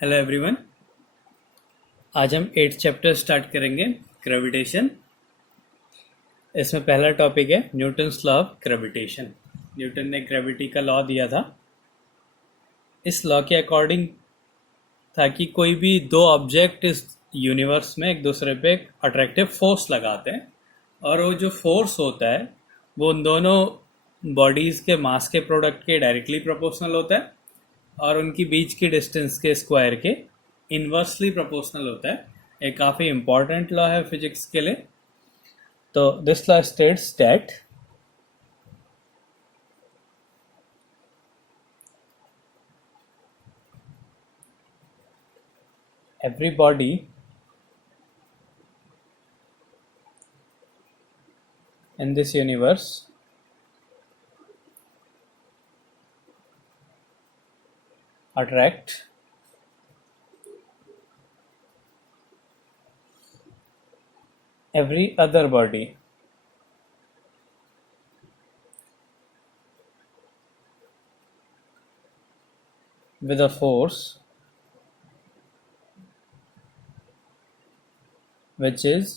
Hello everyone. आज हम 8th chapter start करेंगे, ग्रेविटेशन। इसमें पहला टॉपिक है Newton's law of gravitation. Newton ने ग्रेविटी का लॉ दिया था। इस लॉ के अकॉर्डिंग था कि कोई भी दो ऑब्जेक्ट इस यूनिवर्स में एक दूसरे पे एक अट्रैक्टिव फोर्स लगाते हैं और वो जो फोर्स होता है वो उन दोनों बॉडीज़ के मास के प्रोडक्ट के डायरेक्टली प्रोपोर्शनल होता है और उनकी बीच की डिस्टेंस के स्क्वायर के इन्वर्सली प्रोपोर्शनल होता है। एक काफ़ी इंपॉर्टेंट लॉ है फिजिक्स के लिए। तो this law states that every body in this universe attract every other body with a force which is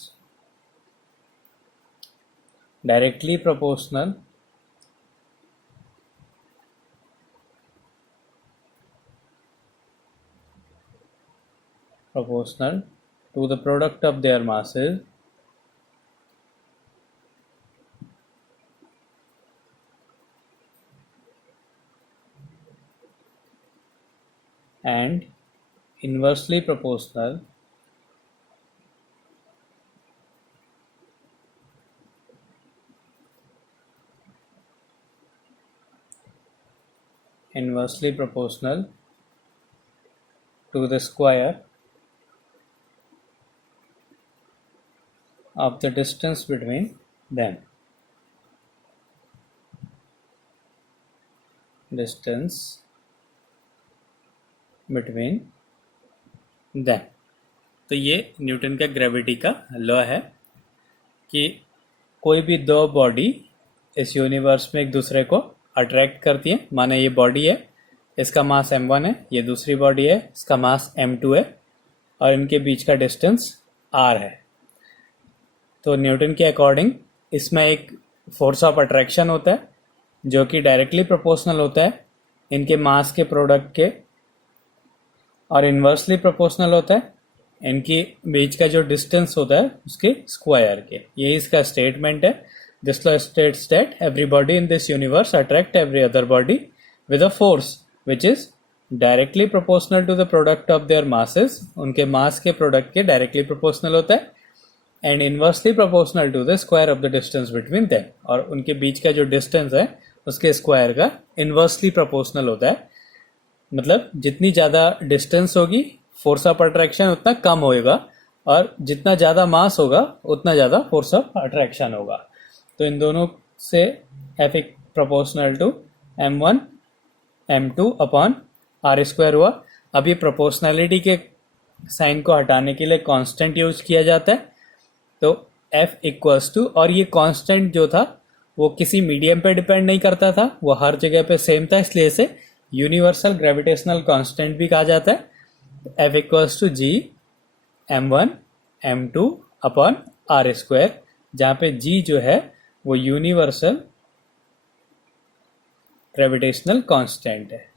directly proportional to the product of their masses and inversely proportional to the square of the distance between them. तो ये Newton का gravity का law है कि कोई भी दो body इस यूनिवर्स में एक दूसरे को अट्रैक्ट करती है। माने ये बॉडी है, इसका मास m1 है, ये दूसरी बॉडी है, इसका मास m2 है और इनके बीच का डिस्टेंस r है। तो न्यूटन के अकॉर्डिंग इसमें एक फोर्स ऑफ अट्रैक्शन होता है जो कि डायरेक्टली प्रोपोर्शनल होता है इनके मास के प्रोडक्ट के और इन्वर्सली प्रोपोर्शनल होता है इनकी बीच का जो डिस्टेंस होता है उसके स्क्वायर के। यही इसका स्टेटमेंट है। This law states that every body in this universe attract every other body with a force which is directly proportional to the product of their masses. उनके मास के प्रोडक्ट के डायरेक्टली प्रोपोर्शनल होता है and inversely proportional to the square of the distance between them. और उनके बीच का जो distance है उसके स्क्वायर का इन्वर्सली प्रोपोर्शनल होता है। मतलब जितनी ज़्यादा डिस्टेंस होगी फोर्स ऑफ अट्रैक्शन उतना कम होएगा और जितना ज़्यादा मास होगा उतना ज़्यादा फोर्स ऑफ अट्रैक्शन होगा। तो इन दोनों से F proportional to m1 m2 upon r square हुआ। अब ये प्रोपोर्शनलिटी के साइन को हटाने के लिए कांस्टेंट यूज किया जाता है। तो F इक्वल्स टू, और ये कांस्टेंट जो था वो किसी मीडियम पे डिपेंड नहीं करता था, वो हर जगह पे सेम था, इसलिए इसे यूनिवर्सल ग्रेविटेशनल कांस्टेंट भी कहा जाता है। F equals to g m1 m2 upon r square, जहाँ पे g जो है वो यूनिवर्सल ग्रेविटेशनल कांस्टेंट है।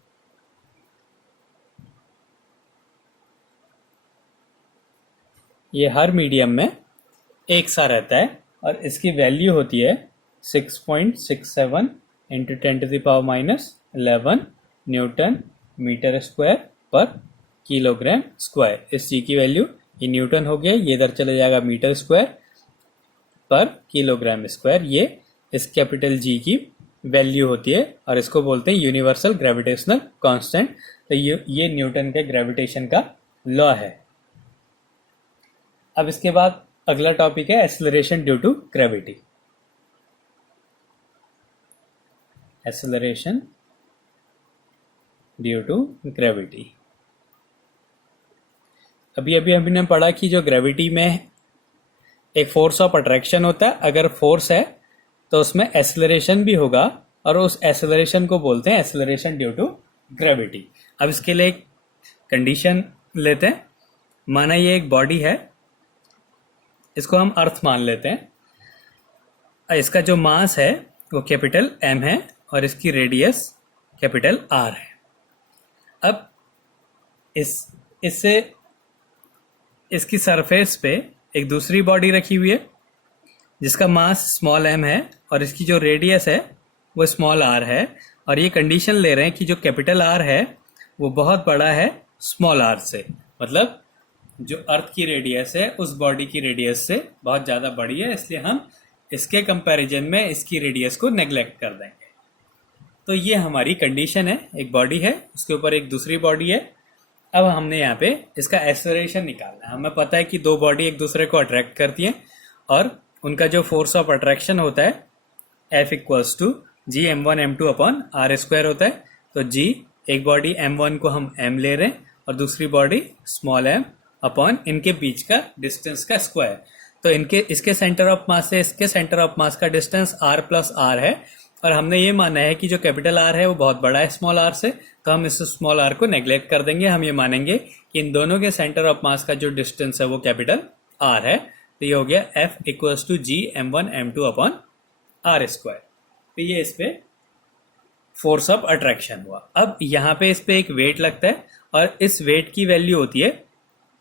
ये हर मीडियम में एक सा रहता है और इसकी वैल्यू होती है 6.67 इंटू 10⁻⁻11 न्यूटन मीटर स्क्वायर पर किलोग्राम स्क्वायर। इस जी की वैल्यू, ये न्यूटन हो गया, ये इधर चले जाएगा मीटर स्क्वायर पर किलोग्राम स्क्वायर। ये इस कैपिटल जी की वैल्यू होती है और इसको बोलते हैं यूनिवर्सल ग्रेविटेशनल कांस्टेंट। तो ये न्यूटन के ग्रेविटेशन का लॉ है। अब इसके बाद अगला टॉपिक है acceleration due to gravity. Acceleration due to gravity. अभी हमने पढ़ा कि जो ग्रेविटी में एक फोर्स ऑफ अट्रैक्शन होता है, अगर फोर्स है तो उसमें एक्सेलरेशन भी होगा और उस एक्सेलरेशन को बोलते हैं एक्सेलरेशन ड्यू टू ग्रेविटी। अब इसके लिए एक कंडीशन लेते हैं, माना ये एक बॉडी है, इसको हम अर्थ मान लेते हैं। इसका जो मास है वो कैपिटल M है और इसकी रेडियस कैपिटल R है। अब इससे इसकी सरफेस पे एक दूसरी बॉडी रखी हुई है जिसका मास स्मॉल m है और इसकी जो रेडियस है वो स्मॉल r है, और ये कंडीशन ले रहे हैं कि जो कैपिटल R है वो बहुत बड़ा है स्मॉल r से, मतलब जो अर्थ की रेडियस है उस बॉडी की रेडियस से बहुत ज़्यादा बड़ी है, इसलिए हम इसके कंपैरिजन में इसकी रेडियस को नेग्लेक्ट कर देंगे। तो ये हमारी कंडीशन है, एक बॉडी है उसके ऊपर एक दूसरी बॉडी है। अब हमने यहाँ पे इसका एक्सेलरेशन निकालना है। हमें पता है कि दो बॉडी एक दूसरे को अट्रैक्ट करती हैं और उनका जो फोर्स ऑफ अट्रैक्शन होता है F equals to G m1 m2 upon r square होता है। तो g, एक बॉडी m1 को हम m ले रहे हैं और दूसरी बॉडी स्मॉल m अपॉन इनके बीच का डिस्टेंस का स्क्वायर। तो इसके सेंटर ऑफ मास से इसके सेंटर ऑफ मास का डिस्टेंस r प्लस r है, और हमने ये माना है कि जो कैपिटल R है वो बहुत बड़ा है स्मॉल r से, तो हम इस स्मॉल r को नेग्लेक्ट कर देंगे। हम ये मानेंगे कि इन दोनों के सेंटर ऑफ मास का जो डिस्टेंस है वो कैपिटल R है। तो ये हो गया F equals to G m1 m2 upon r square. तो ये इस पे फोर्स ऑफ अट्रैक्शन हुआ। अब यहाँ पे इस पे एक वेट लगता है और इस वेट की वैल्यू होती है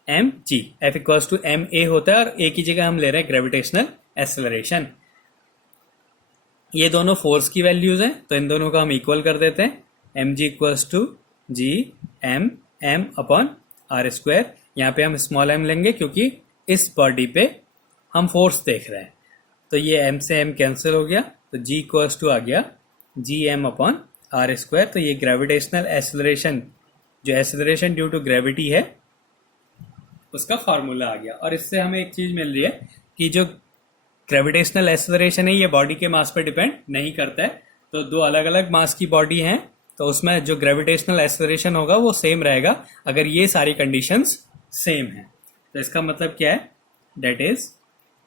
mg। F equals to ma होता है और a की जगह हम ले रहे हैं ग्रेविटेशनल एक्सेलरेशन। ये दोनों फोर्स की वैल्यूज हैं तो इन दोनों को हम इक्वल कर देते हैं। mg equals to G m upon r square. यहाँ पे हम स्मॉल m लेंगे क्योंकि इस बॉडी पे हम फोर्स देख रहे हैं, तो ये m से m कैंसिल हो गया, तो g इक्वल्स टू आ गया जी m अपॉन r स्क्वायर। तो ये ग्रेविटेशनल एक्सेलरेशन, जो एक्सेलरेशन ड्यू टू ग्रेविटी है उसका फार्मूला आ गया। और इससे हमें एक चीज मिल रही है कि जो ग्रेविटेशनल एक्सेलरेशन है ये बॉडी के मास पर डिपेंड नहीं करता है। तो दो अलग अलग मास की बॉडी हैं तो उसमें जो ग्रेविटेशनल एक्सेलरेशन होगा वो सेम रहेगा अगर ये सारी कंडीशंस सेम हैं। तो इसका मतलब क्या है, that is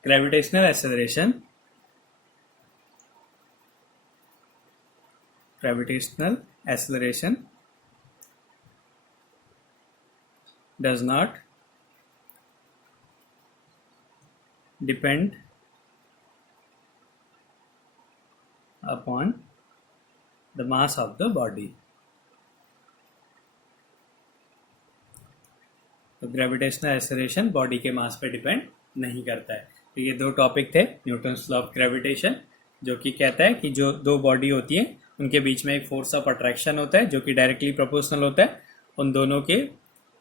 gravitational acceleration does not depend upon the mass of the body। तो ग्रेविटेशनल एक्सेलरेशन बॉडी के मास पे डिपेंड नहीं करता है। तो ये दो टॉपिक थे न्यूटन्स लॉ ऑफ ग्रेविटेशन, जो कि कहता है कि जो दो बॉडी होती है उनके बीच में एक फोर्स ऑफ अट्रैक्शन होता है जो कि डायरेक्टली प्रोपोर्शनल होता है उन दोनों के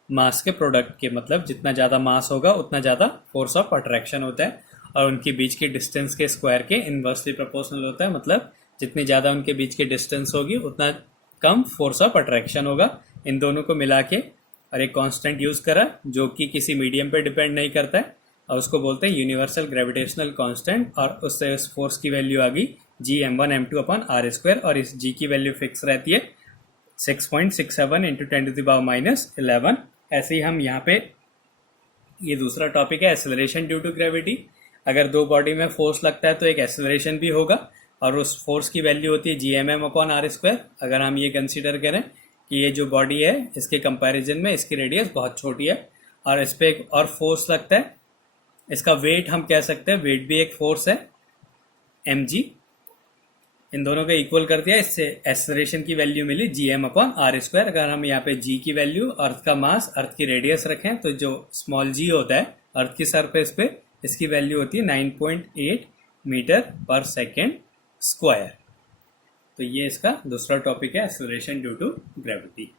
मास के प्रोडक्ट के, मतलब जितना ज़्यादा मास होगा उतना ज़्यादा फोर्स ऑफ अट्रैक्शन होता है, और उनके बीच के डिस्टेंस के स्क्वायर के इनवर्सली प्रोपोर्शनल होता है, मतलब जितनी ज़्यादा उनके बीच की डिस्टेंस होगी उतना कम फोर्स ऑफ अट्रैक्शन होगा। इन दोनों को मिला के और एक कांस्टेंट यूज़ करा जो कि किसी मीडियम पे डिपेंड नहीं करता है और उसको बोलते हैं यूनिवर्सल ग्रेविटेशनल कांस्टेंट, और उससे उस फोर्स की वैल्यू आ गई जी m1 m2 upon r square, और इस g की वैल्यू फिक्स रहती है 6.67 इंटू 10⁻11। ऐसे ही हम यहाँ पे, ये दूसरा टॉपिक है एक्सेलरेशन ड्यू टू ग्रेविटी। अगर दो बॉडी में फोर्स लगता है तो एक एक्सेलरेशन भी होगा और उस फोर्स की वैल्यू होती है जी m अपॉन r स्क्वायर। अगर हम ये कंसीडर करें कि ये जो बॉडी है इसके कंपैरिजन में इसकी रेडियस बहुत छोटी है और इस पर एक और फोर्स लगता है, इसका वेट हम कह सकते हैं, वेट भी एक फोर्स है mg। इन दोनों को इक्वल कर दिया, इससे एक्सेलरेशन की वैल्यू मिली जी m अपॉन r स्क्वायर। अगर हम यहाँ पे g की वैल्यू, अर्थ का मास, अर्थ की रेडियस रखें तो जो स्मॉल g होता है अर्थ की सरफेस पे, इसकी वैल्यू होती है 9.8 मीटर पर सेकेंड स्क्वायर। तो ये इसका दूसरा टॉपिक है एक्सेलरेशन ड्यू टू ग्रेविटी।